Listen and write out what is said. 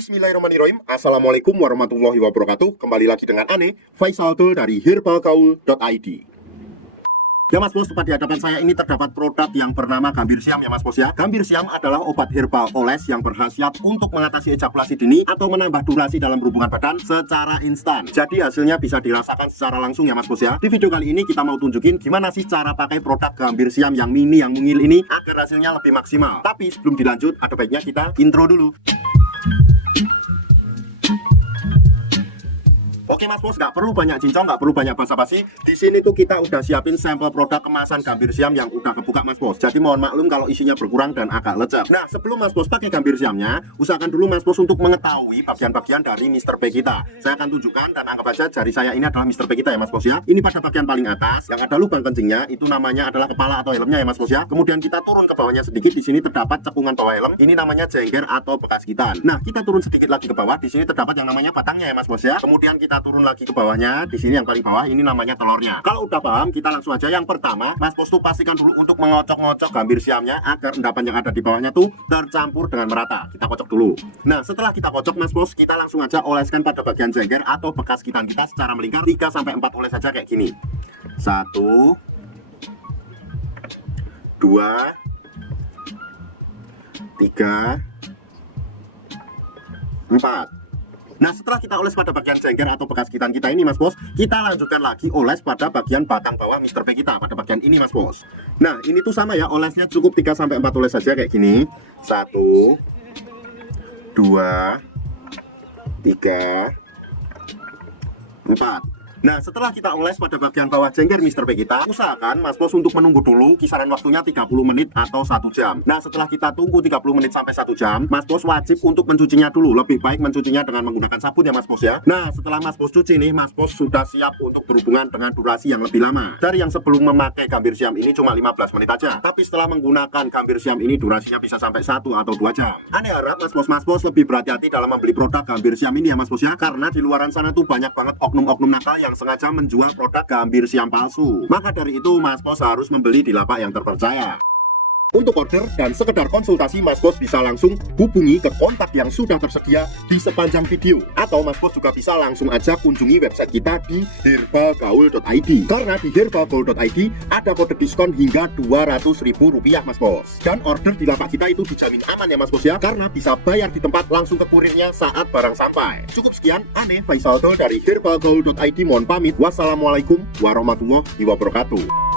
Bismillahirrahmanirrahim. Assalamualaikum warahmatullahi wabarakatuh. Kembali lagi dengan Ane, Faisal Dul dari herbalgaul.id. Ya Mas Bos, tepat di hadapan saya ini terdapat produk yang bernama Gambir Siam ya Mas Bos ya. Gambir Siam adalah obat herbal oles yang berkhasiat untuk mengatasi ejakulasi dini atau menambah durasi dalam berhubungan badan secara instan. Jadi hasilnya bisa dirasakan secara langsung ya Mas Bos ya. Di video kali ini kita mau tunjukin gimana sih cara pakai produk Gambir Siam yang mini yang mungil ini agar hasilnya lebih maksimal. Tapi sebelum dilanjut, ada baiknya kita intro dulu. Oke Mas Bos, nggak perlu banyak cincong, nggak perlu banyak basa-basi. Di sini tuh kita udah siapin sampel produk kemasan Gambir Siam yang udah kebuka Mas Bos. Jadi mohon maklum kalau isinya berkurang dan agak lecek. Nah, sebelum Mas Bos pakai Gambir Siamnya, usahakan dulu Mas Bos untuk mengetahui bagian-bagian dari Mr. P kita. Saya akan tunjukkan dan anggap aja jari saya ini adalah Mr. P kita ya Mas Bos ya. Ini pada bagian paling atas yang ada lubang kencingnya, itu namanya adalah kepala atau helmnya ya Mas Bos ya. Kemudian kita turun ke bawahnya sedikit, di sini terdapat cekungan bawah helm. Ini namanya jengger atau bekas gitan. Nah, kita turun sedikit lagi ke bawah, di sini terdapat yang namanya batangnya ya Mas Bos ya. Kemudian kita turun lagi ke bawahnya. Di sini yang paling bawah ini namanya telurnya. Kalau udah paham, kita langsung aja. Yang pertama, Mas Bos tuh pastikan dulu untuk mengocok-ngocok Gambir Siamnya agar endapan yang ada di bawahnya tuh tercampur dengan merata. Kita kocok dulu. Nah, setelah kita kocok Mas Bos, kita langsung aja oleskan pada bagian jengger atau bekas gitan kita secara melingkar 3-4 oles saja kayak gini. 1 2 3 4. Nah, setelah kita oles pada bagian jengger atau bekas gitan kita ini Mas Bos, kita lanjutkan lagi oles pada bagian batang bawah Mr. P kita, pada bagian ini Mas Bos. Nah, ini tuh sama ya, olesnya cukup 3-4 oles saja kayak gini. 1 2 3 4. Nah, setelah kita oles pada bagian bawah jengger Mr. P kita, usahakan Mas Bos untuk menunggu dulu kisaran waktunya 30 menit atau 1 jam. Nah, setelah kita tunggu 30 menit sampai 1 jam, Mas Bos wajib untuk mencucinya dulu. Lebih baik mencucinya dengan menggunakan sabun ya Mas Bos ya. Nah, setelah Mas Bos cuci nih, Mas Bos sudah siap untuk berhubungan dengan durasi yang lebih lama. Dari yang sebelum memakai Gambir Siam ini cuma 15 menit aja. Tapi setelah menggunakan Gambir Siam ini durasinya bisa sampai 1 atau 2 jam. Ane harap Mas Bos lebih berhati-hati dalam membeli produk Gambir Siam ini ya Mas Bos ya. Karena di luaran sana tuh banyak banget oknum-oknum nakal yang sengaja menjual produk Gambir Siam palsu. Maka dari itu Mas Bos harus membeli di lapak yang terpercaya. Untuk order dan sekedar konsultasi, Mas Bos bisa langsung hubungi ke kontak yang sudah tersedia di sepanjang video. Atau Mas Bos juga bisa langsung aja kunjungi website kita di herbalgaul.id. Karena di herbalgaul.id ada kode diskon hingga Rp200.000 Mas Bos. Dan order di lapak kita itu dijamin aman ya Mas Bos ya. Karena bisa bayar di tempat langsung ke kurirnya saat barang sampai. Cukup sekian, Ane Faisal Dul dari herbalgaul.id mohon pamit. Wassalamualaikum warahmatullahi wabarakatuh.